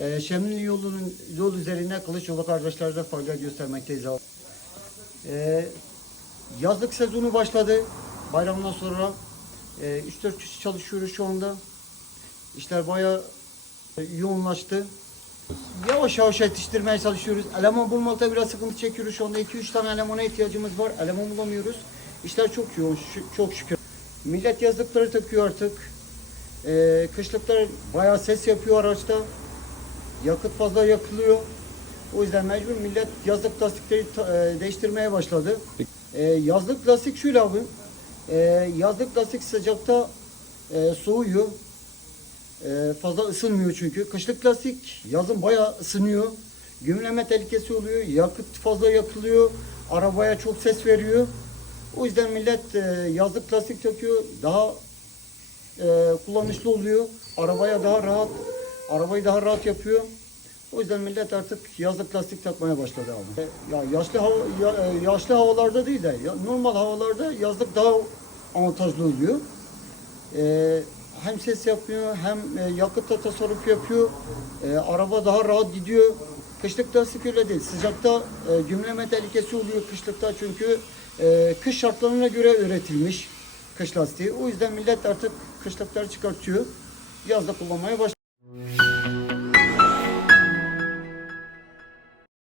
Ee, Şemli yolunun yol üzerine Kılıçoğlu kardeşlerde faaliyet göstermekteyiz. Ee, yazlık sezonu başladı. Bayramdan sonra e, 3-4 kişi çalışıyoruz şu anda. İşler bayağı e, yoğunlaştı. Yavaş yavaş yetiştirmeye çalışıyoruz. Eleman bulmakta biraz sıkıntı çekiyoruz. Şu anda 2-3 tane elemana ihtiyacımız var. Eleman bulamıyoruz. İşler çok yoğun, çok şükür. Millet yazlıkları takıyor artık. Ee, kışlıklar bayağı ses yapıyor araçta. Yakıt fazla yakılıyor. O yüzden mecbur millet yazlık lastikleri e, değiştirmeye başladı. Ee, yazlık lastik şöyle abi. Ee, yazlık lastik sıcakta e, soğuyor. Ee, fazla ısınmıyor çünkü. Kışlık lastik yazın bayağı ısınıyor. Gümleme tehlikesi oluyor. Yakıt fazla yakılıyor. Arabaya çok ses veriyor. O yüzden millet e, yazlık lastik takıyor. Daha e, kullanışlı oluyor. Arabaya daha rahat, arabayı daha rahat yapıyor. O yüzden millet artık yazlık lastik takmaya başladı abi. Ya yaşlı hava, ya- e, yaşlı havalarda değil de ya, normal havalarda yazlık daha avantajlı oluyor. E, hem ses yapmıyor hem e, yakıtta tasarruf yapıyor. E, araba daha rahat gidiyor. Kışlık lastik öyle değil. Sıcakta e, gümleme tehlikesi oluyor kışlıkta çünkü e, kış şartlarına göre üretilmiş kış lastiği. O yüzden millet artık kışlıkları çıkartıyor. Yazda kullanmaya başlıyor. Mm-hmm.